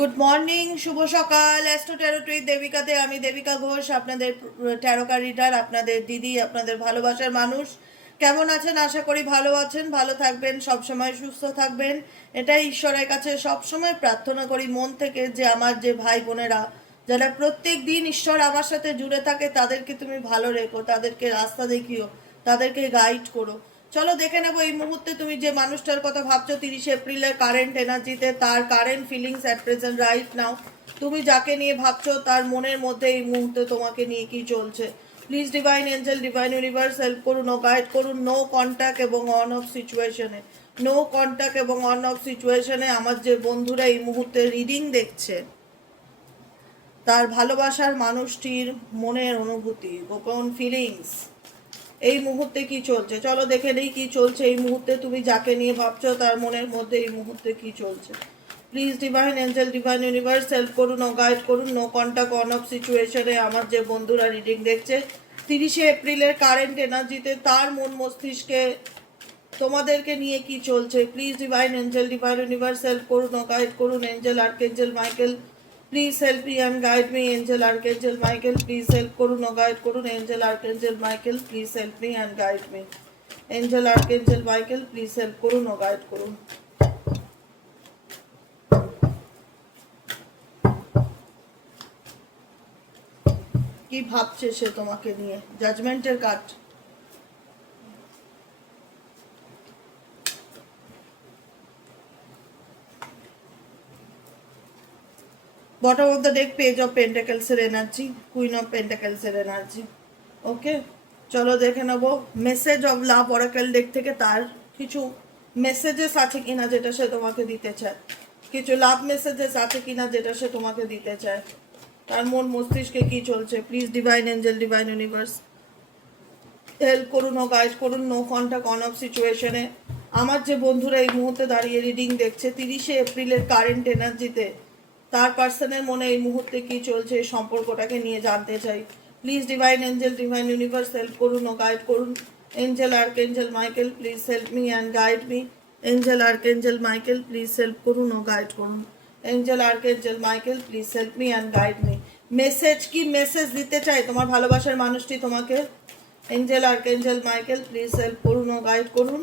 Good morning, শুভ সকাল। Astro tarot with দেবিকাতে আমি দেবিকা ঘোষ, আপনাদের ট্যারোকার রিডার, আপনাদের দিদি, আপনাদের ভালোবাসার মানুষ। কেমন আছেন? আশা করি ভালো আছেন, ভালো থাকবেন, সবসময় সুস্থ থাকবেন। এটাই ঈশ্বরের কাছে সবসময় প্রার্থনা করি মন থেকে, যে আমার যে ভাই বোনেরা যারা প্রত্যেক দিন ঈশ্বর আমার সাথে জুড়ে থাকে, তাদেরকে তুমি ভালো রেখো, তাদেরকে রাস্তা দেখিও, তাদেরকে গাইড করো। চলো দেখে নেবো এই মুহূর্তে তুমি যে মানুষটার কথা ভাবছো 30 এপ্রিলের কারেন্ট এনার্জিতে, তার current feelings at present right now. তুমি যাকে নিয়ে ভাবছো তার মনের মধ্যে এই মুহূর্তে তোমাকে নিয়ে কি চলছে। Please divine angel, divine universe help করুন ও গাইড করুন। নো কন্ট্যাক্ট এবং অন অফ সিচুয়েশনে, নো কন্ট্যাক্ট এবং অন অফ সিচুয়েশনে আমার যে বন্ধুরা এই মুহূর্তে রিডিং দেখছে, তার ভালোবাসার মানুষটির মনের অনুভূতি, গোপন ফিলিংস এই মুহূর্তে কি চলছে। চলো দেখে নেই কি চলছে এই মুহূর্তে। তুমি যাকে নিয়ে ভাবছো তার মনের মধ্যে এই মুহূর্তে কি চলছে। Please divine angel, divine universe help করুন ও গাইড করুন। নো কন্ট্যাক্ট অন অফ সিচুয়েশনে আমার যে বন্ধুরা রিডিং দেখছে 30 এপ্রিলের কারেন্ট এনার্জিতে, তার মন মস্তিষ্কে তোমাদেরকে নিয়ে কি চলছে। Please divine angel, divine universe help করুন ও গাইড করুন। Angel archangel Michael please help me and guide me. Angel archangel Michael please help করুন ও গাইড করুন। Angel archangel Michael please help me and guide me. Angel archangel Michael please help করুন ও guide করুন। কি ভাবছে সে তোমাকে নিয়ে। জাজমেন্টের card, bottom of the deck page of পেন্টাকেলসের এনার্জি, কুইন অফ পেন্টাকেলসের এনার্জি। ওকে, চলো দেখে নেবো message of love oracle deck থেকে তার কিছু মেসেজেস আছে কিনা যেটা সে তোমাকে দিতে চায়। কিছু লাভ মেসেজেস আছে কিনা যেটা সে তোমাকে দিতে চায়। তার মন মস্তিষ্কে কি চলছে। Please divine angel, divine universe help করুন ও গাইড করুন। নো কন্ট্যাক্ট অন অফ সিচুয়েশনে আমার যে বন্ধুরা এই মুহূর্তে দাঁড়িয়ে রিডিং দেখছে 30 এপ্রিলের কারেন্ট এনার্জিতে, তার পার্সনের মনে এই মুহূর্তে কি চলছে, এই সম্পর্কটাকে নিয়ে জানতে চাই। Please divine angel, divine universe help করুন ও গাইড করুন। Angel archangel Michael please help me and guide me. Angel archangel Michael please help করুন ও গাইড করুন। Angel archangel Michael please help me and guide me. Message, কি message দিতে চাই তোমার ভালোবাসার মানুষটি তোমাকে। Angel archangel Michael please help করুন ও গাইড করুন।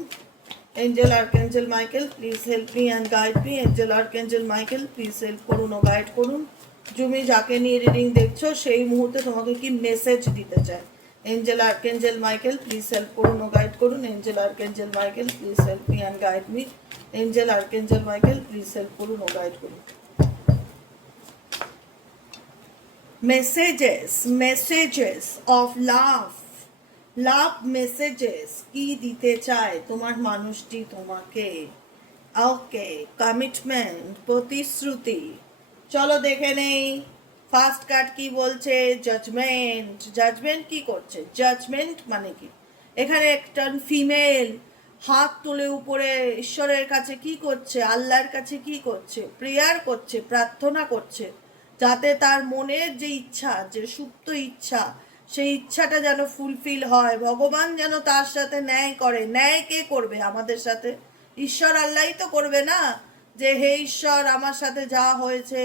Angel archangel Michael please help me and guide me. Angel archangel Michael please help করুন ও গাইড করুন। তুমি যাকে নিয়ে রিডিং দেখছো সেই মুহূর্তে তোমাকে কি মেসেজ দিতে চায়। Angel archangel Michael please help করুন ও গাইড করুন। Angel archangel Michael please help me and guide me. Angel archangel Michael please help করুন ও গাইড করুন। Messages, messages of love, love messages কি দিতে চায় তোমার মানুষটি তোমাকে। ওকে, কমিটমেন্ট, প্রতিশ্রুতি। চলো দেখে নেই ফার্স্ট কার্ড কি বলছে। জাজমেন্ট, জাজমেন্ট কি করছে। জাজমেন্ট মানে কি, এখানে একটা ফিমেল হাত তুলে উপরে ঈশ্বরের কাছে কি করছে, আল্লাহর কাছে কি করছে, প্রেয়ার করছে, প্রার্থনা করছে, যাতে তার মনের যে ইচ্ছা, যে সুপ্ত ইচ্ছা, সেই ইচ্ছাটা যেন ফুলফিল হয়। ভগবান যেন তার সাথে ন্যায় করে। ন্যায় কে করবে আমাদের সাথে? ঈশ্বর আল্লাহই তো করবে না। যে হে ঈশ্বর, আমার সাথে যা হয়েছে,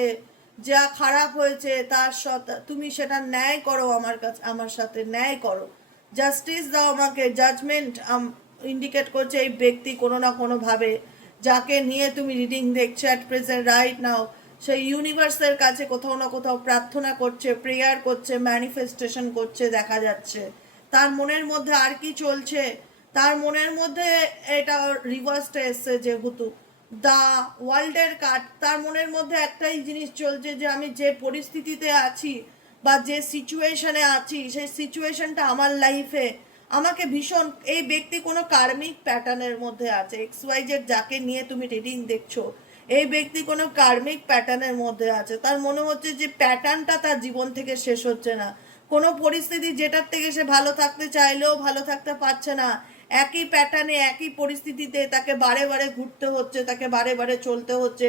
যা খারাপ হয়েছে, তার তুমি সেটা ন্যায় করো, আমার কাছে, আমার সাথে ন্যায় করো, জাস্টিস দাও আমাকে। জাজমেন্ট ইন্ডিকেট করছে এই ব্যক্তি কোনো না কোনোভাবে যাকে নিয়ে তুমি রিডিং দেখছো অ্যাট প্রেজেন্ট রাইট নাও, সেই ইউনিভার্সের কাছে কোথাও না কোথাও প্রার্থনা করছে, প্রেয়ার করছে, ম্যানিফেস্টেশন করছে দেখা যাচ্ছে। তার মনের মধ্যে আর কি চলছে, তার মনের মধ্যে এটা রিভার্সটা এসছে যেহেতু দ্য ওয়ার্ল্ডের কার্ড, তার মনের মধ্যে একটাই জিনিস চলছে যে আমি যে পরিস্থিতিতে আছি বা যে সিচুয়েশনে আছি, সেই সিচুয়েশনটা আমার লাইফে আমাকে ভীষণ, এই ব্যক্তি কোনো কার্মিক প্যাটার্নের মধ্যে আছে। XYZ যাকে নিয়ে তুমি রিডিং দেখছো, এই ব্যক্তি কোনো কার্মিক প্যাটার্নের মধ্যে আছে। তার মনে হচ্ছে যে প্যাটার্নটা তার জীবন থেকে শেষ হচ্ছে না। কোনো পরিস্থিতি যেটার থেকে সে ভালো থাকতে চাইলেও ভালো থাকতে পারছে না, একই প্যাটার্নে একই পরিস্থিতিতে তাকে বারে বারে ঘুরতে হচ্ছে, তাকে বারে বারে চলতে হচ্ছে।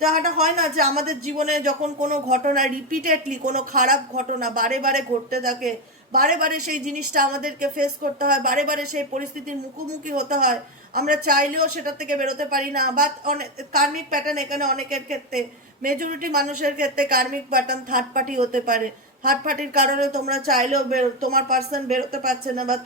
তাহাটা হয় না যে আমাদের জীবনে যখন কোনো ঘটনা রিপিটেডলি, কোনো খারাপ ঘটনা বারে বারে ঘটতে থাকে, বারে বারে সেই জিনিসটা আমাদেরকে ফেস করতে হয়, বারে বারে সেই পরিস্থিতির মুখোমুখি হতে হয়, আমরা চাইলেও সেটা থেকে বেরোতে পারি না। বা অনেক কার্মিক প্যাটার্ন এখানে অনেকের ক্ষেত্রে মেজরিটি মানুষের ক্ষেত্রে কার্মিক প্যাটার্ন থার্ড পার্টি হতে পারে। থার্ড পার্টির কারণে তোমরা চাইলেও তোমার পার্সন বেরোতে পারছে না, বা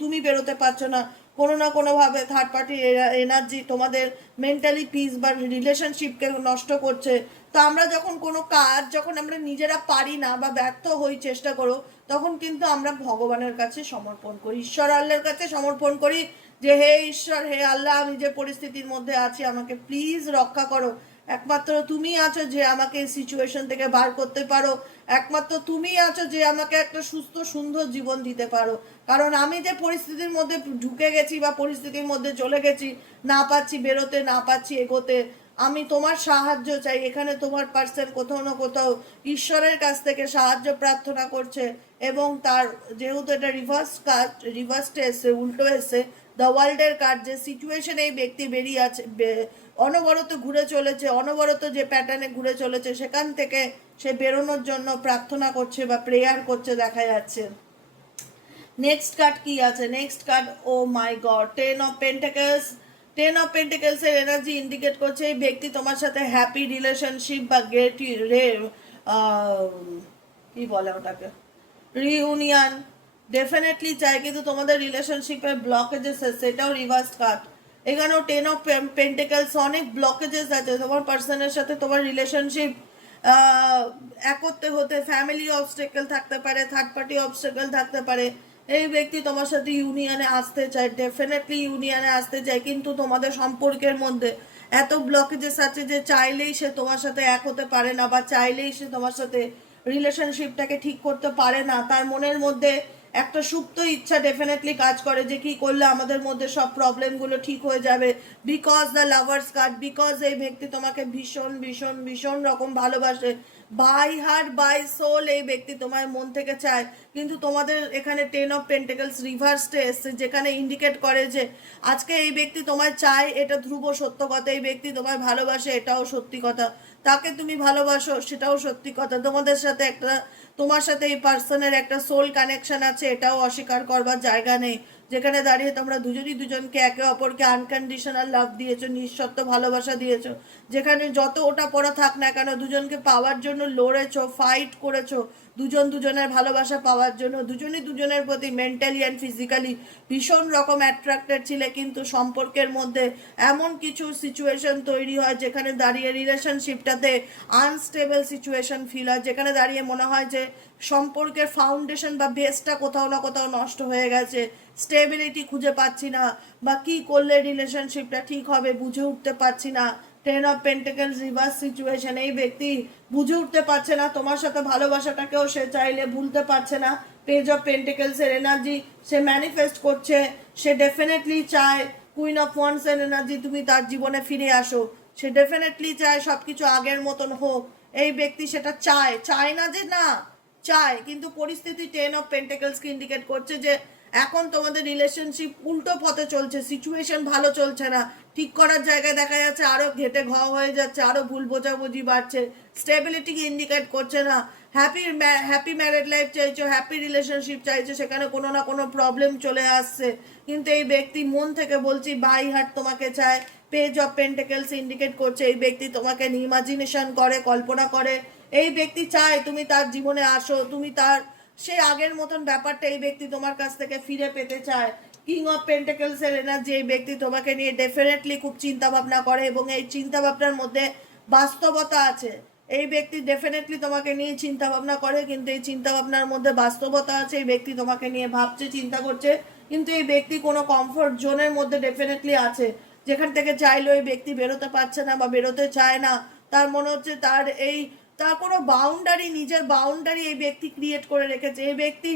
তুমি বেরোতে পারছো না। কোনো না কোনোভাবে থার্ড পার্টির এনার্জি তোমাদের মেন্টালি পিস বা রিলেশনশিপকে নষ্ট করছে। তো আমরা যখন কোনো কাজ যখন আমরা নিজেরা পারি না বা ব্যর্থ হই চেষ্টা করো, তখন কিন্তু আমরা ভগবানের কাছে সমর্পণ করি, ঈশ্বর আল্লাহর কাছে সমর্পণ করি যে হে ঈশ্বর, হে আল্লাহ, আমি যে পরিস্থিতির মধ্যে আছি আমাকে প্লিজ রক্ষা করো। একমাত্র তুমি আছো যে আমাকে এই সিচুয়েশন থেকে বার করতে পারো। একমাত্র তুমি আছো যে আমাকে একটা সুস্থ সুন্দর জীবন দিতে পারো। কারণ আমি যে পরিস্থিতির মধ্যে ঢুকে গেছি বা পরিস্থিতির মধ্যে চলে গেছি, না পাচ্ছি বেরোতে, না পাচ্ছি এগোতে, আমি তোমার সাহায্য চাই। এখানে তোমার পার্সন কোথাও না কোথাও ঈশ্বরের কাছ থেকে সাহায্য প্রার্থনা করছে। এবং তার যেহেতু এটা রিভার্সড এসে, উল্টো এসে, দ্য ওয়ার্ল্ডের কার্ড, যে সিচুয়েশন এই ব্যক্তি বেরিয়ে আছে, অনবরত ঘুরে চলেছে, অনবরত যে প্যাটার্নে ঘুরে চলেছে, সেখান থেকে সে বেরোনোর জন্য প্রার্থনা করছে বা প্রেয়ার করছে দেখা যাচ্ছে। নেক্সট কার্ড কি আছে? Next card, oh my god, 10 of pentacles. 10 of pentacles এর এনার্জি ইন্ডিকেট করছে এই ব্যক্তি তোমার সাথে হ্যাপি রিলেশনশিপ বা কি বলে ওটাকে, রিউনিয়ন ডেফিনেটলি চাই, কিন্তু তোমাদের রিলেশনশিপের ব্লকেজেস আছে, সেটাও রিভার্স কার্ড। এখানেও 10 অফ পেন্টাকলস, অনেক ব্লকেজেস আছে তোমার পার্সনের সাথে। তোমার রিলেশনশিপ এক করতে হতে ফ্যামিলি অবস্টেকেল থাকতে পারে, থার্ড পার্টি অবস্টেকেল থাকতে পারে। এই ব্যক্তি তোমার সাথে ইউনিয়নে আসতে চায়, ডেফিনেটলি ইউনিয়নে আসতে চায়, কিন্তু তোমাদের সম্পর্কের মধ্যে এত ব্লকেজেস আছে যে চাইলেই সে তোমার সাথে এক হতে পারে না, বা চাইলেই সে তোমার সাথে রিলেশনশিপটাকে ঠিক করতে পারে না। তার মনের মধ্যে একটা সুপ্ত ইচ্ছা ডেফিনেটলি কাজ করে যে কি করলে আমাদের মধ্যে সব প্রবলেমগুলো ঠিক হয়ে যাবে। Because the lovers card, because এই ব্যক্তি তোমাকে ভীষণ ভীষণ ভীষণ রকম ভালোবাসে, বাই হার্ট বাই সোল এই ব্যক্তি তোমার মন থেকে চায়। কিন্তু তোমাদের এখানে 10 অফ পেন্টাকলস রিভার্সডে এসছে, যেখানে ইন্ডিকেট করে যে আজকে এই ব্যক্তি তোমায় চায়, এটা ধ্রুব সত্য কথা। এই ব্যক্তি তোমায় ভালোবাসে, এটাও সত্যি কথা। তাকে তুমি ভালোবাসো, সেটাও সত্যি কথা। তোমার সাথে এই পার্সনের একটা সোল কানেকশন আছে, এটাও অস্বীকার করবার জায়গা নেই। যেখানে দাঁড়িয়ে তোমরা দুজনই দুজনকে একে অপরকে আনকন্ডিশনাল লাভ দিয়েছো, নিঃশর্ত ভালোবাসা দিয়েছো। যেখানে যত ওটা পড়া থাক না কেন, দুজনকে পাওয়ার জন্য লড়েছো, ফাইট করেছো, দুজন দুজনের ভালোবাসা পাওয়ার জন্য। দুজনই দুজনের প্রতি মেন্টালি অ্যান্ড ফিজিক্যালি ভীষণ রকম অ্যাট্রাক্টেড ছিলে, কিন্তু সম্পর্কের মধ্যে এমন কিছু সিচুয়েশন তৈরি হয় যেখানে দাঁড়িয়ে রিলেশনশিপটাতে আনস্টেবল সিচুয়েশন ফিল হয়, যেখানে দাঁড়িয়ে মনে হয় যে সম্পর্কের ফাউন্ডেশন বা বেসটা কোথাও না কোথাও নষ্ট হয়ে গেছে, স্টেবিলিটি খুঁজে পাচ্ছি না, বা কি করলে রিলেশনশিপটা ঠিক হবে বুঝে উঠতে পারছি না। 10 অফ পেন্টাকলস রিভার্স সিচুয়েশন, এই ব্যক্তি বুঝে উঠতে পারছে না তোমার সাথে ভালোবাসাটাকেও সে চাইলে ভুলতে পারছে না। পেজ অফ পেন্টাকলস এর এনার্জি সে ম্যানিফেস্ট করছে, সে ডেফিনেটলি চায় কুইন অফ ওয়ান্স এর এনার্জি তুমি তার জীবনে ফিরে আসো। সে ডেফিনেটলি চায় সবকিছু আগের মতন হোক। এই ব্যক্তি সেটা চায়, চায় না যে না, চায়, কিন্তু পরিস্থিতি 10 অফ পেন্টাকলসকে ইন্ডিকেট করছে যে এখন তোমাদের রিলেশনশিপ উল্টো পথে চলছে, সিচুয়েশন ভালো চলছে না। ঠিক করার জায়গায় দেখা যাচ্ছে আরো ঘেটে ঘ হয়ে যাচ্ছে, আরো ভুল বোঝাবুঝি বাড়ছে, স্টেবিলিটিকে ইন্ডিকেট করছে না। হ্যাপি ম্যারেড লাইফ চাইছো, হ্যাপি রিলেশনশিপ চাইছো, সেখানে কোনো না কোনো প্রবলেম চলে আসছে। কিন্তু এই ব্যক্তি মন থেকে বলছি বাই হার্ট তোমাকে চায়। পেজ অফ পেন্টাকলস ইন্ডিকেট করছে এই ব্যক্তি তোমাকে ইমাজিনেশন করে, কল্পনা করে। এই ব্যক্তি চায় তুমি তার জীবনে আসো, তুমি তার সে আগের মতন ব্যাপারটা এই ব্যক্তি তোমার কাছ থেকে ফিরে পেতে চায়। কিং অফ পেন্টাকলস এর এনার্জি, এই ব্যক্তি তোমাকে নিয়ে ডেফিনেটলি খুব চিন্তা ভাবনা করে, এবং এই চিন্তা ভাবনার মধ্যে বাস্তবতা আছে। এই ব্যক্তি ডেফিনেটলি তোমাকে নিয়ে চিন্তা ভাবনা করে, কিন্তু এই চিন্তা ভাবনার মধ্যে বাস্তবতা আছে। এই ব্যক্তি তোমাকে নিয়ে ভাবছে, চিন্তা করছে, কিন্তু এই ব্যক্তি কোনো কমফোর্ট জোনের মধ্যে ডেফিনেটলি আছে, যেখান থেকে চাইলেও এই ব্যক্তি বেরোতে পারছে না বা বেরোতে চায় না। তার মনে হচ্ছে তার কোনো বাউন্ডারি, নিজের বাউন্ডারি এই ব্যক্তি ক্রিয়েট করে রেখেছে। এই ব্যক্তি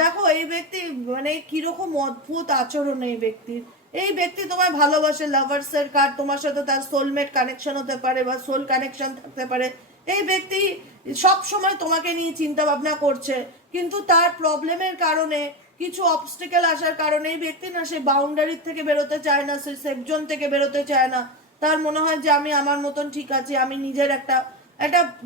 দেখো, এই ব্যক্তি মানে কিরকম অদ্ভুত আচরণ এই ব্যক্তির। এই ব্যক্তি তোমায় ভালোবাসে, লাভার্স এর কার্ড, তোমার সাথে তার সোলমেট কানেকশন হতে পারে বা সোল কানেকশন থাকতে পারে। এই ব্যক্তি সব সময় তোমাকে নিয়ে চিন্তা ভাবনা করছে, কিন্তু তার প্রবলেমের কারণে, কিছু অবস্টেকেল আসার কারণে এই ব্যক্তি না সে বাউন্ডারির থেকে বেরোতে চায় না, সে সেফ জোন থেকে বেরোতে চায় না। তার মনে হয় যে আমি আমার মতন ঠিক আছি, আমি নিজের একটা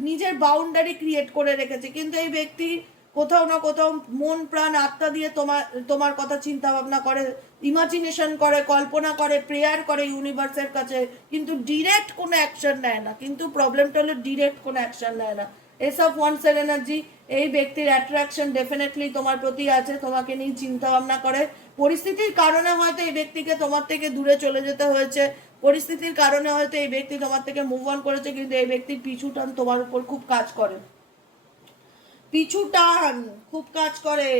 নিজের বাউন্ডারি ক্রিয়েট করে রেখেছে। কিন্তু এই ব্যক্তি কোথাও না কোথাও মন প্রাণ আত্মা দিয়ে তোমার তোমার কথা চিন্তা ভাবনা করে, ইমাজিনেশন করে, কল্পনা করে, প্রেয়ার করে ইউনিভার্সের কাছে, কিন্তু ডিরেক্ট কোনো অ্যাকশন নেয় না। কিন্তু প্রবলেমটা হলো ডিরেক্ট কোনো অ্যাকশন নেয় না। এস অফ ওয়ান্সের এনার্জি, এই ব্যক্তির অ্যাট্রাকশন ডেফিনেটলি তোমার প্রতি আছে, তোমাকে নিয়ে চিন্তা ভাবনা করে। পরিস্থিতির কারণে হয়তো এই ব্যক্তিকে তোমার থেকে দূরে চলে যেতে হয়েছে, পরিস্থিতির কারণে হয়তো এই ব্যক্তি তোমার থেকে মুভ অন করেছে, কিন্তু এই ব্যক্তির পিছু টান তোমার উপর খুব কাজ করে, পিছু টান খুব কাজ করে।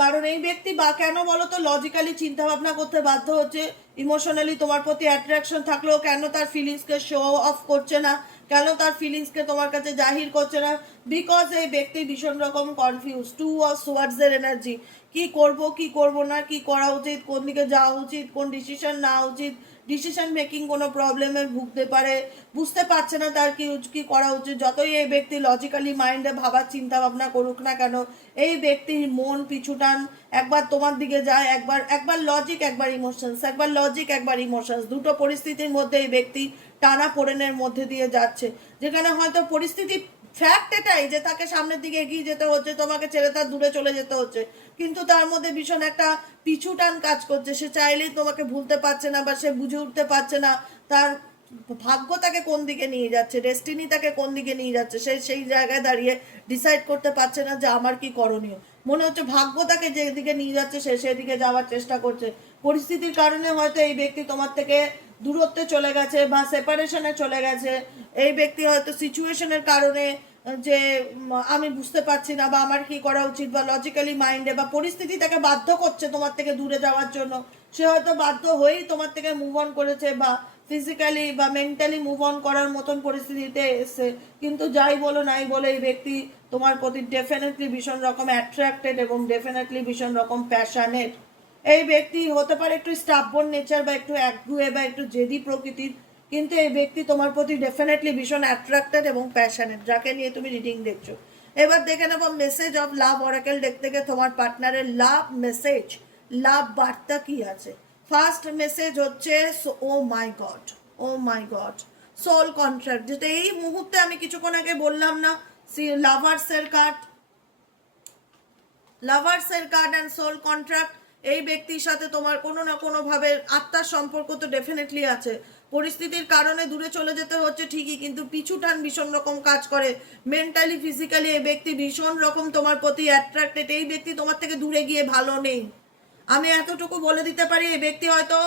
কারণ এই ব্যক্তি বা কেন বলো তো লজিক্যালি চিন্তা ভাবনা করতে বাধ্য হচ্ছে, ইমোশনালি তোমার প্রতি অ্যাট্রাকশন থাকলেও কেন তার ফিলিংসকে শো অফ করছে না, কেন তার ফিলিংসকে তোমার কাছে জাহির করছে না? বিকজ এই ব্যক্তি ভীষণ রকম কনফিউজ, টু অফ সোয়ার্ডসের এনার্জি। কি করব কি করব না, কি করা উচিত, কোন দিকে যাওয়া উচিত, কোন ডিসিশন নেওয়া উচিত, ডিসিশন মেকিং কোনো প্রবলেমে ভুগতে পারে, বুঝতে পারছে না তার কি কি করা উচিত। যতই এই ব্যক্তি লজিক্যালি মাইন্ডে ভাবার চিন্তা ভাবনা করুক না কেন, এই ব্যক্তির মন পিছুটান একবার তোমার দিকে যায়, একবার একবার লজিক একবার ইমোশনস, একবার লজিক একবার ইমোশনস, দুটো পরিস্থিতির মধ্যে এই ব্যক্তি টানা পোড়েনের মধ্যে দিয়ে যাচ্ছে। যেখানে হয়তো পরিস্থিতি ফ্যাক্ট এটাই যে তাকে সামনের দিকে এগিয়ে যেতে হচ্ছে, তোমাকে ছেড়ে তার দূরে চলে যেতে হচ্ছে, কিন্তু তার মধ্যে ভীষণ একটা পিছু টান কাজ করছে। সে চাইলেই তোমাকে ভুলতে পারছে না, বা সে বুঝে উঠতে পারছে না তার ভাগ্য তাকে কোন দিকে নিয়ে যাচ্ছে, ডেস্টিনি তাকে কোন দিকে নিয়ে যাচ্ছে। সে সেই জায়গায় দাঁড়িয়ে ডিসাইড করতে পারছে না যে আমার কি করণীয়। মনে হচ্ছে ভাগ্য তাকে যেদিকে নিয়ে যাচ্ছে সে সেদিকে যাওয়ার চেষ্টা করছে। পরিস্থিতির কারণে হয়তো এই ব্যক্তি তোমার থেকে দূরত্বে চলে গেছে বা সেপারেশনে চলে গেছে। এই ব্যক্তি হয়তো সিচুয়েশনের কারণে যে আমি বুঝতে পারছি না বা আমার কি করা উচিত, বা লজিক্যালি মাইন্ডে বা পরিস্থিতি তাকে বাধ্য করছে তোমার থেকে দূরে যাওয়ার জন্য, সে হয়তো বাধ্য হয়েই তোমার থেকে মুভ অন করেছে বা ফিজিক্যালি বা মেন্টালি মুভ অন করার মতন পরিস্থিতিতে এসে। কিন্তু যাই বলো নাই বলো এই ব্যক্তি তোমার প্রতি ডেফিনেটলি ভীষণ রকম অ্যাট্রাক্টেড এবং ডেফিনেটলি ভীষণ রকম প্যাশনেট। এই ব্যক্তি হতে পারে একটু স্টাববর্ন নেচার বা একটু একগুঁয়ে বা একটু জেদি প্রকৃতির, কিন্তু এই ব্যক্তি তোমার প্রতি ডেফিনেটলি ভীষণ অ্যাট্রাক্টেড এবং প্যাশনেট, যাকে নিয়ে তুমি রিডিং দেখছো। এবার দেখে নেবো message of love oracle deck থেকে তোমার পার্টনারের লাভ মেসেজ, লাভ বার্তা কি আছে। ফার্স্ট মেসেজ হচ্ছে oh my God, oh my God, soul contract, যেটা এই মুহূর্তে আমি কিছুক্ষণ আগে বললাম না, লাভার্সের কার্ড, লাভার্সের কার্ড অ্যান্ড সোল কন্ট্রাক্ট। এই ব্যক্তির সাথে তোমার কোনো না কোনো ভাবে আত্মার সম্পর্ক তো ডেফিনেটলি আছে। পরিস্থিতির কারণে দূরে চলে যেতে হচ্ছে ঠিকই, কিন্তু পিছু টান ভীষণ রকম কাজ করে। মেন্টালি ফিজিক্যালি এই ব্যক্তি ভীষণ রকম তোমার প্রতি অ্যাট্রাক্টেড। এই ব্যক্তি তোমার থেকে দূরে গিয়ে ভালো নেই। আমি এতটুকু বলে দিতে পারি, এই ব্যক্তি হয়তো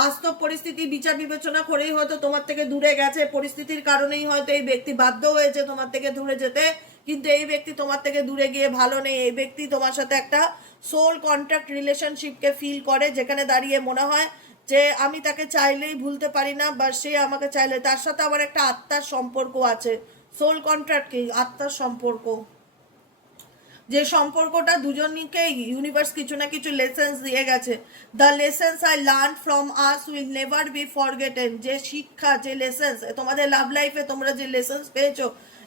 বাস্তব পরিস্থিতি বিচার বিবেচনা করেই হয়তো তোমার থেকে দূরে গেছে, পরিস্থিতির কারণেই হয়তো এই ব্যক্তি বাধ্য হয়েছে তোমার থেকে দূরে যেতে, কিন্তু এই ব্যক্তি তোমার থেকে দূরে গিয়ে ভালো নেই। এই ব্যক্তি তোমার সাথে একটা সোল কন্ট্রাক্ট রিলেশনশিপকে ফিল করে, যেখানে দাঁড়িয়ে মনে হয় যে আমি তাকে চাইলেই ভুলতে পারি না, বা সে আমাকে চাইলে, তার সাথে আবার একটা আত্মার সম্পর্ক আছে। সোল কন্ট্রাক্ট কি? আত্মার সম্পর্ক, যে সম্পর্কটা দুজনকে ইউনিভার্স কিছু না কিছু লেসেন্স দিয়ে গেছে। The lessons I learn from us will never be forgotten. যে শিক্ষা, যে লেসেন্স তোমাদের লাভ লাইফে তোমরা যে লেসেন্স পেয়েছো,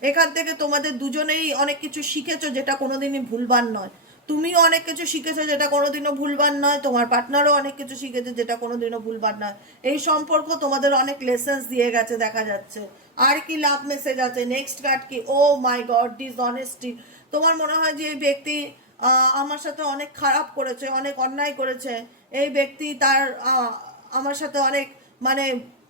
এখান থেকে তোমাদের দুজনেই অনেক কিছু শিখেছো যেটা কোনোদিনই ভুলবার নয়। তুমিও অনেক কিছু শিখেছো যেটা কোনোদিনও ভুলবার নয়, তোমার পার্টনারও অনেক কিছু শিখেছে যেটা কোনোদিনও ভুলবার নয়। এই সম্পর্ক তোমাদের অনেক লেসেন্স দিয়ে গেছে দেখা যাচ্ছে। আর কি লাভ মেসেজ আছে? নেক্সট কার্ড কি? ও মাই গড, ডিসঅনেস্টি। তোমার মনে হয় যে এই ব্যক্তি আমার সাথে অনেক খারাপ করেছে, অনেক অন্যায় করেছে। এই ব্যক্তি তার আমার সাথে অনেক মানে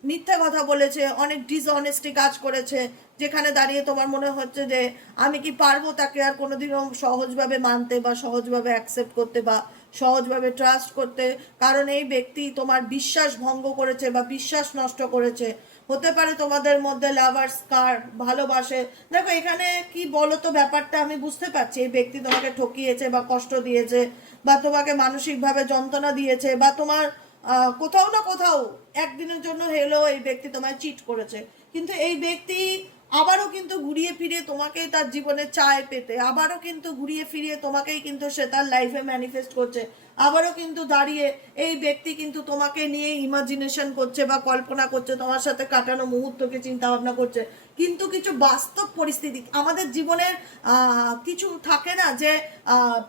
মিথ্যা কথা বলেছে, অনেক ডিসঅনেস্টি কাজ করেছে, যেখানে দাঁড়িয়ে তোমার মনে হচ্ছে যে আমি কি পারবো তাকে আর কোনোদিনও সহজভাবে মানতে বা সহজভাবে অ্যাকসেপ্ট করতে বা সহজভাবে ট্রাস্ট করতে। কারণ এই ব্যক্তি তোমার বিশ্বাস ভঙ্গ করেছে বা বিশ্বাস নষ্ট করেছে। হতে পারে তোমাদের মধ্যে লাভার্স কার ভালোবাসে। দেখো এখানে কি বলো তো, ব্যাপারটা আমি বুঝতে পারছি এই ব্যক্তি তোমাকে ঠকিয়েছে বা কষ্ট দিয়েছে বা তোমাকে মানসিকভাবে যন্ত্রণা দিয়েছে, বা তোমার কোথাও না কোথাও একদিনের জন্য হলেও এই ব্যক্তি তোমায় চিট করেছে। কিন্তু এই ব্যক্তি আবারও কিন্তু ঘুরিয়ে ফিরিয়ে তোমাকেই তার জীবনে চায় পেতে, আবারও কিন্তু ঘুরিয়ে ফিরিয়ে তোমাকেই কিন্তু সে তার লাইফে ম্যানিফেস্ট করছে। আবারও কিন্তু দাঁড়িয়ে এই ব্যক্তি কিন্তু তোমাকে নিয়ে ইমাজিনেশন করছে বা কল্পনা করছে, তোমার সাথে কাটানো মুহূর্তকে চিন্তা ভাবনা করছে। কিন্তু কিছু বাস্তব পরিস্থিতি আমাদের জীবনের কিছু থাকে না যে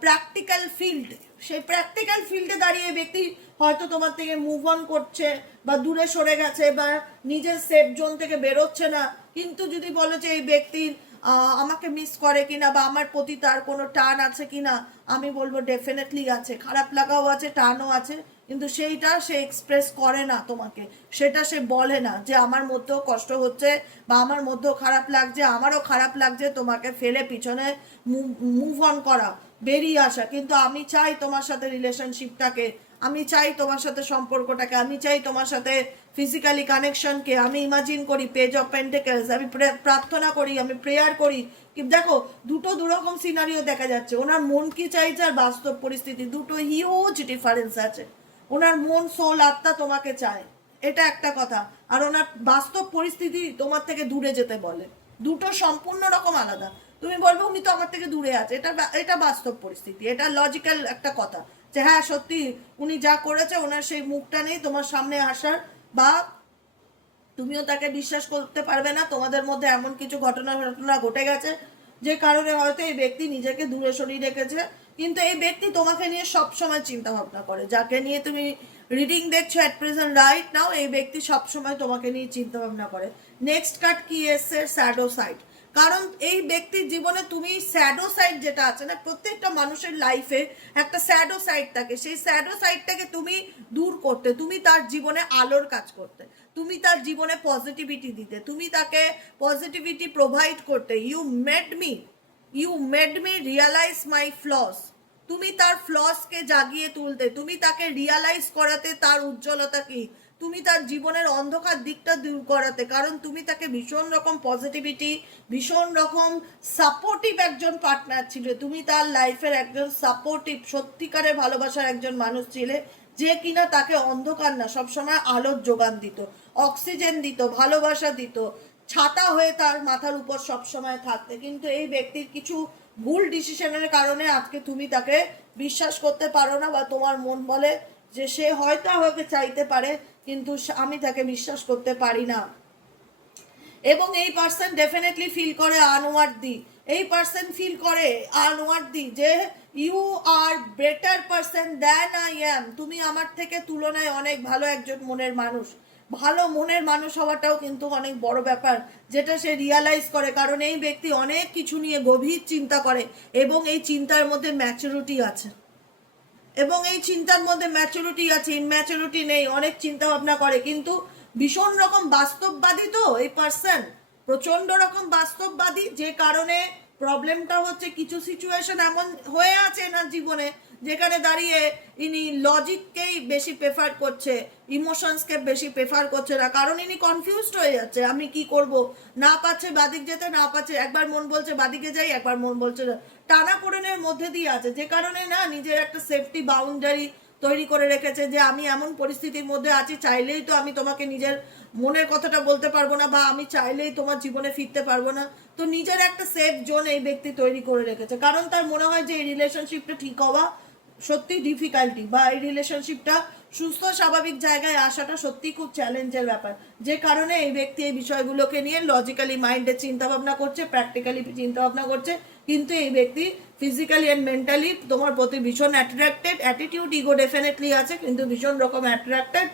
প্র্যাকটিক্যাল ফিল্ড, সেই প্র্যাকটিক্যাল ফিল্ডে দাঁড়িয়ে ব্যক্তি হয়তো তোমার থেকে মুভ অন করছে বা দূরে সরে গেছে বা নিজের সেফ জোন থেকে বেরোচ্ছে না। কিন্তু যদি বলো যে এই ব্যক্তির আমাকে মিস করে কিনা বা আমার প্রতি তার কোনো টান আছে কিনা, আমি বলবো ডেফিনেটলি আছে, খারাপ লাগাও আছে, টানও আছে, কিন্তু সেইটা সে এক্সপ্রেস করে না তোমাকে, সেটা সে বলে না যে আমার মধ্যেও কষ্ট হচ্ছে বা আমার মধ্যেও খারাপ লাগছে, আমারও খারাপ লাগছে, তোমাকে ফেলে পিছনে মুভ অন করা, বেরিয়ে আসা। কিন্তু আমি চাই তোমার সাথে রিলেশনশিপটাকে, আমি চাই তোমার সাথে সম্পর্কটাকে, আমি চাই তোমার সাথে ফিজিক্যালি কানেকশনকে। আমি ইমাজিন করি পেজ অফ পেন্টেকলস, আমি প্রার্থনা করি, আমি প্রেয়ার করি। দেখো দুটো দুরকম সিনারিও দেখা যাচ্ছে, ওনার মন কি চাইছে আর বাস্তব পরিস্থিতি, দুটো হিউজ ডিফারেন্স আছে। ওনার মন সোল আত্মা তোমাকে চায়, এটা একটা কথা, আর ওনার বাস্তব পরিস্থিতি তোমার থেকে দূরে যেতে বলে, দুটো সম্পূর্ণ রকম আলাদা। তুমি বলবে উনি তো আমার থেকে দূরে আছে, এটা এটা বাস্তব পরিস্থিতি, এটা লজিক্যাল একটা কথা যে হ্যাঁ সত্যি উনি যা করেছে ওনার সেই মুখটা নেই তোমার সামনে আসার, বা তুমিও তাকে বিশ্বাস করতে পারবে না, তোমাদের মধ্যে এমন কিছু ঘটনা ঘটনা ঘটে গেছে যে কারণে হয়তো এই ব্যক্তি নিজেকে দূরে সরিয়ে রেখেছে। কিন্তু এই ব্যক্তি তোমাকে নিয়ে সবসময় চিন্তা ভাবনা করে, যাকে নিয়ে তুমি রিডিং দেখছো অ্যাট প্রেজেন্ট রাইট নাও, এই ব্যক্তি সবসময় তোমাকে নিয়ে চিন্তা ভাবনা করে। নেক্সট কার্ড কি এসছে? Shadow side. কারণ এই ব্যক্তির জীবনে তুমি স্যাডো সাইড যেটা আছে না, প্রত্যেকটা মানুষের লাইফে একটা স্যাডো সাইড থাকে, সেই স্যাডো সাইডটাকে তুমি দূর করতে, তুমি তার জীবনে আলোর কাজ করতে, তুমি তার জীবনে পজিটিভিটি দিতে, তুমি তাকে পজিটিভিটি প্রোভাইড করতে। You made me realise my flaws, তুমি তার ফ্লসকে জাগিয়ে তুলতে, তুমি তাকে রিয়ালাইজ করাতে তার উজ্জ্বলতা কি, তুমি তার জীবনের অন্ধকার দিকটা দূর করাতে, কারণ তুমি তাকে ভীষণ রকম পজিটিভিটি, ভীষণ রকম সাপোর্টিভ একজন পার্টনার ছিলে, তুমি তার লাইফের একজন সাপোর্টিভ সত্যিকারের ভালোবাসার একজন মানুষ ছিলে, যে কিনা তাকে অন্ধকার না সবসময় আলোর যোগান দিত, অক্সিজেন দিত, ভালোবাসা দিত, ছাতা হয়ে তার মাথার উপর সবসময় থাকতে। কিন্তু এই ব্যক্তির কিছু ভুল ডিসিশনের কারণে আজকে তুমি তাকে বিশ্বাস করতে পারো না, বা তোমার মন বলে যে সে হয়তো আমাকে চাইতে পারে কিন্তু আমি তাকে বিশ্বাস করতে পারি না। এবং এই পার্সন ডেফিনেটলি ফিল করে আনওয়ার্দি, এই পার্সন ফিল করে আনওয়ার্দি যে you are better person than I am, তুমি আমার থেকে তুলনায় অনেক ভালো একজন মনের মানুষ। ভালো মনের মানুষ হওয়াটাও কিন্তু অনেক বড় ব্যাপার, যেটা সে রিয়ালাইজ করে, কারণ এই ব্যক্তি অনেক কিছু নিয়ে গভীর চিন্তা করে এবং এই চিন্তার মধ্যে ম্যাচুরিটি আছে, এবং এই চিন্তার মধ্যে ম্যাচুরিটি আছে, ইনম্যাচুরিটি নেই, অনেক চিন্তা ভাবনা করে, কিন্তু ভীষণ রকম বাস্তববাদী। তো এই পার্সন প্রচন্ড রকম বাস্তববাদী, যে কারণে প্রবলেমটা হচ্ছে কিছু সিচুয়েশন এমন হয়ে আছে এনার জীবনে যেখানে দাঁড়িয়ে ইনি লজিককেই বেশি প্রেফার করছে, ইমোশনসকে বেশি প্রেফার করছে না, কারণ ইনি কনফিউজড হয়ে যাচ্ছে আমি কি করব, না পাচ্ছে বাদিক যেতে, না পাচ্ছে, একবার মন বলছে বাদিকে যাই, একবার মন বলছে টানাপোড়েনের মধ্যে দিয়ে আছে, যে কারণে না নিজের একটা সেফটি বাউন্ডারি তৈরি করে রেখেছে যে আমি এমন পরিস্থিতির মধ্যে আছি, চাইলেই তো আমি তোমাকে নিজের মনের কথাটা বলতে পারবো না, বা আমি চাইলেই তোমার জীবনে ফিরতে পারবো না। তো নিজের একটা সেফ জোন এই ব্যক্তি তৈরি করে রেখেছে, কারণ তার মনে হয় যে এই রিলেশনশিপটা ঠিক হওয়া সত্যি ডিফিকাল্টি, বা এই রিলেশনশিপটা সুস্থ স্বাভাবিক জায়গায় আসাটা সত্যি খুব চ্যালেঞ্জের ব্যাপার, যে কারণে এই ব্যক্তি এই বিষয়গুলোকে নিয়ে লজিক্যালি মাইন্ডে চিন্তা ভাবনা করছে, প্র্যাকটিক্যালি চিন্তা ভাবনা করছে, কিন্তু এই ব্যক্তি ফিজিক্যালি অ্যান্ড মেন্টালি তোমার প্রতি ভীষণ অ্যাট্রাক্টেড, অ্যাটিটিউড ইগো ডেফিনেটলি আছে, কিন্তু ভীষণ রকম অ্যাট্রাক্টেড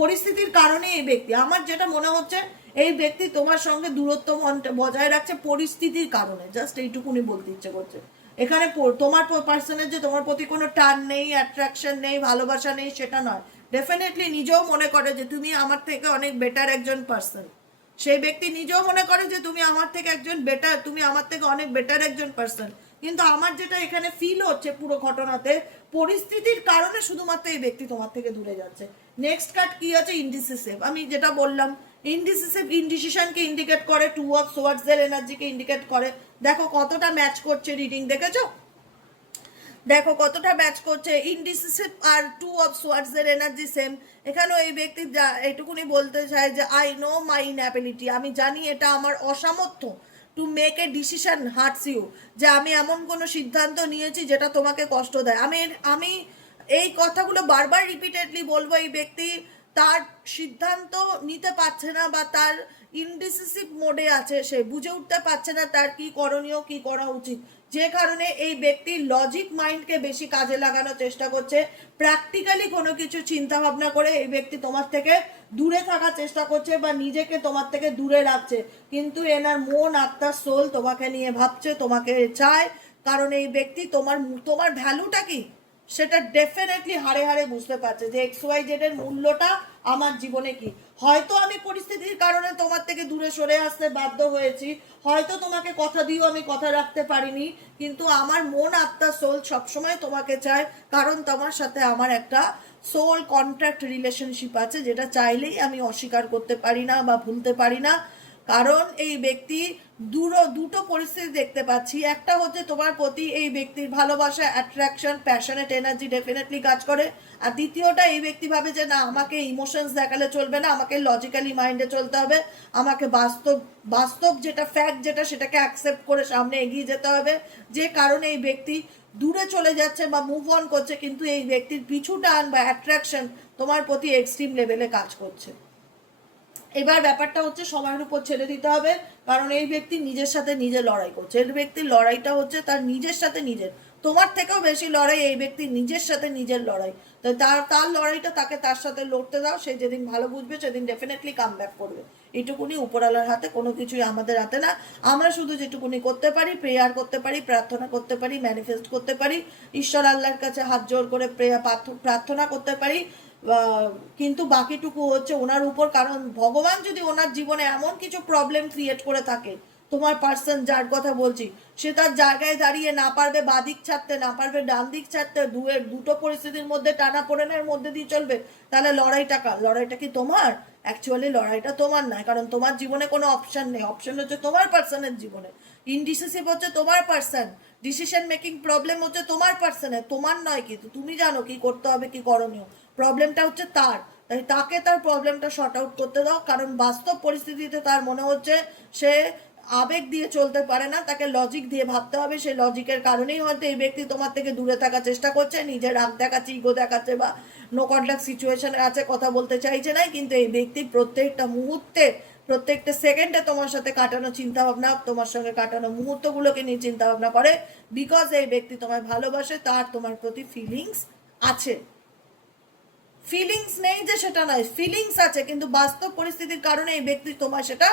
পরিস্থিতির কারণে। এই ব্যক্তি, আমার যেটা মনে হচ্ছে এই ব্যক্তি তোমার সঙ্গে দূরত্ব বজায় রাখছে পরিস্থিতির কারণে, জাস্ট এইটুকুনি বলতে ইচ্ছে করছে। এখানে তোমার পার্সনের যে তোমার প্রতি কোনো টান নেই, অ্যাট্রাকশন নেই, ভালোবাসা নেই সেটা নয়, ডেফিনেটলি নিজেও মনে করে যে তুমি আমার থেকে অনেক বেটার একজন পার্সন, সেই ব্যক্তি নিজেও মনে করে যে তুমি আমার থেকে একজন বেটার, তুমি আমার থেকে অনেক বেটার একজন পার্সন। কিন্তু আমার যেটা এখানে ফিল হচ্ছে পুরো ঘটনাতে, পরিস্থিতির কারণে শুধুমাত্র এই ব্যক্তি তোমার থেকে দূরে যাচ্ছে। নেক্সট কার্ড কি আছে? ইনডিসিসিভ। আমি যেটা বললাম, ইনডিসিশনকে ইন্ডিকেট করে, টু অফ সোয়ার্ডস এর এনার্জিকে ইন্ডিকেট করে। দেখো কতটা ম্যাচ করছে, রিডিং দেখেছো? দেখো কতটা ম্যাচ করছে, ইনডিসিসিভ আর টু অফ সোয়ার্ডস এর এনার্জি সেম। এখানেও এই ব্যক্তি এইটুকুনি বলতে চায় যে আই নো মাই ইনঅ্যাবিলিটি, আমি জানি এটা আমার অসামর্থ্য, to make a decision hurts you, যে আমি এমন কোনো সিদ্ধান্ত নিয়েছি যেটা তোমাকে কষ্ট দেয়। আমি এই কথাগুলো বারবার রিপিটেডলি বলবো, এই ব্যক্তি তার সিদ্ধান্ত নিতে পারছে না, বা তার ইনডিসিসিভ মোডে আছে, সে বুঝে উঠতে পারছে না তার কি করণীয়, কি করা উচিত, যে কারণে এই ব্যক্তি লজিক মাইন্ডকে বেশি কাজে লাগানোর চেষ্টা করছে। প্র্যাকটিক্যালি কোনো কিছু চিন্তা ভাবনা করে এই ব্যক্তি তোমার থেকে দূরে থাকার চেষ্টা করছে বা নিজেকে তোমার থেকে দূরে রাখছে, কিন্তু এনার মন আত্মা সোল তোমাকে নিয়ে ভাবছে, তোমাকে চায়, কারণ এই ব্যক্তি তোমার তোমার ভ্যালুটা কি সেটা ডেফিনেটলি হাড়ে হাড়ে বুঝতে পারছে যে XYZ এর মূল্যটা আমার জীবনে কি। হয়তো আমি পরিস্থিতির কারণে তোমার থেকে দূরে সরে আসতে বাধ্য হয়েছি, হয়তো তোমাকে কথা দিয়েও আমি কথা রাখতে পারিনি, কিন্তু আমার মন আত্মা সোল সবসময় তোমাকে চায়, কারণ তোমার সাথে আমার একটা সোল কন্ট্রাক্ট রিলেশনশিপ আছে, যেটা চাইলেই আমি অস্বীকার করতে পারি না বা ভুলতে পারি না। কারণ এই ব্যক্তি দুটো পরিস্থিতি দেখতে পাচ্ছি, একটা হচ্ছে তোমার প্রতি এই ব্যক্তির ভালোবাসা, অ্যাট্রাকশন, প্যাশনেট এনার্জি ডেফিনেটলি কাজ করে, আর দ্বিতীয়টা এই ব্যক্তি ভাবে যে না আমাকে ইমোশনস দেখালে চলবে না, আমাকে লজিক্যালি মাইন্ডে চলতে হবে, আমাকে বাস্তব বাস্তব যেটা ফ্যাক্ট যেটা সেটাকে অ্যাকসেপ্ট করে সামনে এগিয়ে যেতে হবে, যে কারণে এই ব্যক্তি দূরে চলে যাচ্ছে বা মুভ অন করছে, কিন্তু এই ব্যক্তির পিছু টান বা অ্যাট্রাকশন তোমার প্রতি এক্সট্রিম লেভেলে কাজ করছে। এবার ব্যাপারটা হচ্ছে সময়ের উপর ছেড়ে দিতে হবে, কারণ এই ব্যক্তি নিজের সাথে নিজে লড়াই করছে। এই ব্যক্তির লড়াইটা হচ্ছে তার নিজের সাথে নিজের, তোমার থেকেও বেশি লড়াই এই ব্যক্তি নিজের সাথে নিজের লড়াই। তো তার লড়াইটা তাকে তার সাথে লড়তে দাও, সে যেদিন ভালো বুঝবে সেদিন ডেফিনেটলি কাম ব্যাক করবে। এইটুকুনি উপরওয়ালার হাতে, কোনো কিছুই আমাদের হাতে না। আমরা শুধু যেটুকুনি করতে পারি প্রেয়ার করতে পারি, প্রার্থনা করতে পারি, ম্যানিফেস্ট করতে পারি, ঈশ্বর আল্লাহর কাছে হাত জোর করে প্রার্থনা করতে পারি, কিন্তু বাকিটুকু হচ্ছে ওনার উপর। কারণ ভগবান যদি ওনার জীবনে এমন কিছু প্রবলেম ক্রিয়েট করে থাকে, তোমার পার্সন যার কথা বলছি সে তার জায়গায় দাঁড়িয়ে না পারবে বাদিক ছাড়তে, না পারবে ডান দিক ছাড়তে, দুটো পরিস্থিতির মধ্যে টানা পোড়েনের মধ্যে দিয়ে চলবে, তাহলে লড়াইটা কার? লড়াইটা কি তোমার? অ্যাকচুয়ালি লড়াইটা তোমার নয়, কারণ তোমার জীবনে কোনো অপশন নেই। অপশন হচ্ছে তোমার পার্সনের জীবনে। ইনডিসিসিভ হচ্ছে তোমার পার্সন, ডিসিশন মেকিং প্রবলেম হচ্ছে তোমার পার্সনে, তোমার নয়। কিন্তু তুমি জানো কি করতে হবে, কি করণীয়। প্রবলেমটা হচ্ছে তার, তাই তাকে তার প্রবলেমটা শর্ট আউট করতে দাও। কারণ বাস্তব পরিস্থিতিতে তার মনে হচ্ছে সে আবেগ দিয়ে চলতে পারে না, তাকে লজিক দিয়ে ভাবতে হবে। সেই লজিকের কারণেই হয়তো এই ব্যক্তি তোমার থেকে দূরে থাকার চেষ্টা করছে, নিজের রাগ দেখাচ্ছে, ইগো দেখাচ্ছে, বা নো কন্ট্যাক্ট সিচুয়েশনে আছে, কথা বলতে চাইছে না। কিন্তু এই ব্যক্তি প্রত্যেকটা মুহূর্তে, প্রত্যেকটা সেকেন্ডে তোমার সাথে কাটানো চিন্তা ভাবনা, তোমার সঙ্গে কাটানো মুহূর্তগুলোকে নিয়ে চিন্তা ভাবনা করে, বিকজ এই ব্যক্তি তোমায় ভালোবাসে, তার তোমার প্রতি ফিলিংস আছে। ফিলিংস নেই যে সেটা নয়, ফিলিংস আছে, কিন্তু বাস্তব পরিস্থিতির কারণে এই ব্যক্তি তোমার সেটা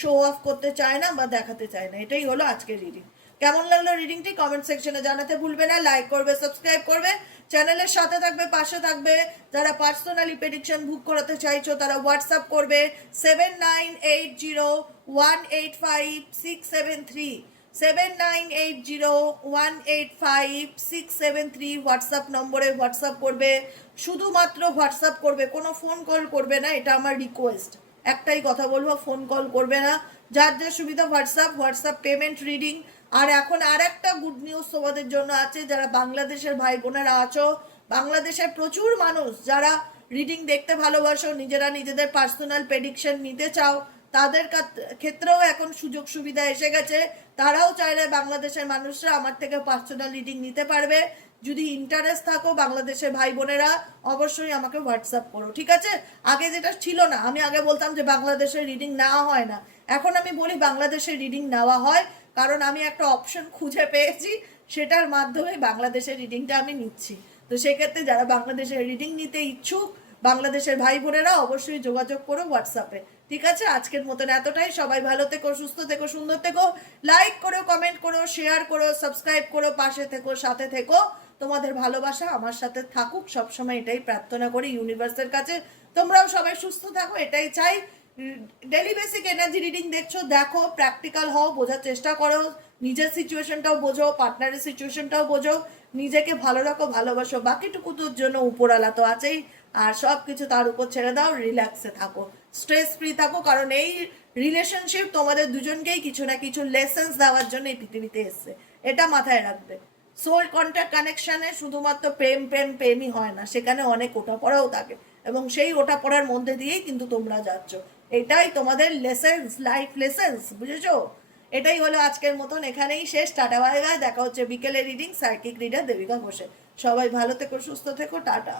শো অফ করতে চায় না বা দেখাতে চায় না। এটাই হলো আজকের রিডিং। কেমন লাগলো রিডিংটি কমেন্ট সেকশনে জানাতে ভুলবে না। লাইক করবে, সাবস্ক্রাইব করবে, চ্যানেলের সাথে থাকবে, পাশে থাকবে। যারা পার্সোনালি প্রেডিকশন বুক করাতে চাইছো তারা হোয়াটসঅ্যাপ করবে 7980185673, 7980185673 হোয়াটসঅ্যাপ নম্বরে হোয়াটসঅ্যাপ করবে। শুধুমাত্র হোয়াটসঅ্যাপ করবে, কোনো ফোন কল করবে না, এটা আমার রিকোয়েস্ট। একটাই কথা বলবো, ফোন কল করবে না। যার যা সুবিধা হোয়াটসঅ্যাপ পেমেন্ট রিডিং। আর এখন আর একটা গুড নিউজ তোমাদের জন্য আছে, যারা বাংলাদেশের ভাই বোনেরা আছো, বাংলাদেশের প্রচুর মানুষ যারা রিডিং দেখতে ভালোবাসো, নিজেরা নিজেদের পার্সোনাল প্রেডিকশন নিতে চাও, তাদের ক্ষেত্রেও এখন সুযোগ সুবিধা এসে গেছে। তারাও চাইলে বাংলাদেশের মানুষরা আমার থেকে পার্সোনাল রিডিং নিতে পারবে। যদি ইন্টারেস্ট থাকো বাংলাদেশের ভাই বোনেরা, অবশ্যই আমাকে হোয়াটসঅ্যাপ করো, ঠিক আছে? আগে যেটা ছিল না, আমি আগে বলতাম যে বাংলাদেশের রিডিং নেওয়া হয় না, এখন আমি বলি বাংলাদেশের রিডিং নেওয়া হয়, কারণ আমি একটা অপশন খুঁজে পেয়েছি, সেটার মাধ্যমে বাংলাদেশের রিডিংটা আমি নিচ্ছি। তো সেক্ষেত্রে যারা বাংলাদেশের রিডিং নিতে ইচ্ছুক, বাংলাদেশের ভাই বোনেরা, অবশ্যই যোগাযোগ করো হোয়াটসঅ্যাপে, ঠিক আছে? আজকের মতন এতটাই। সবাই ভালো থেকো, সুস্থ থেকো, সুন্দর থেকো। লাইক করো, কমেন্ট করো, শেয়ার করো, সাবস্ক্রাইব করো, পাশে থেকো, সাথে থেকো। তোমাদের ভালোবাসা আমার সাথে থাকুক সবসময়, এটাই প্রার্থনা করি ইউনিভার্সের কাছে। তোমরাও সবাই সুস্থ থাকো, এটাই চাই। ডেলি বেসিক এনার্জি রিডিং দেখছো, দেখো, প্র্যাকটিক্যাল হও, বোঝার চেষ্টা করো, নিজের সিচুয়েশনটাও বোঝো, পার্টনারের সিচুয়েশনটাও বোঝো, নিজেকে ভালো রাখো, ভালোবাসো। বাকিটুকু তোর জন্য উপরওয়ালা তো আছেই। আর সব কিছু তার উপর ছেড়ে দাও, রিল্যাক্সে থাকো, স্ট্রেস ফ্রি থাকো, কারণ এই রিলেশনশিপ তোমাদের দুজনকেই কিছু না কিছু লেসেন্স দেওয়ার জন্য এই পৃথিবীতে এসছে, এটা মাথায় রাখবে। সোল কন্ট্যাক্ট কানেকশনে শুধুমাত্র প্রেমই হয় না, সেখানে অনেক ওঠাপড়াও থাকে, এবং সেই ওঠাপড়ার মধ্যে দিয়েই কিন্তু তোমরা যাচ্ছ। এটাই তোমাদের লেসেন্স, লাইফ লেসেন্স, বুঝেছো? এটাই হলো আজকের মতন, এখানেই শেষ। টাটা বাই বাই, দেখা হচ্ছে বিকেলে রিডিং, সাইকিক রিডার দেবিকা ঘোষে। সবাই ভালো থেকো, সুস্থ থেকো, টাটা।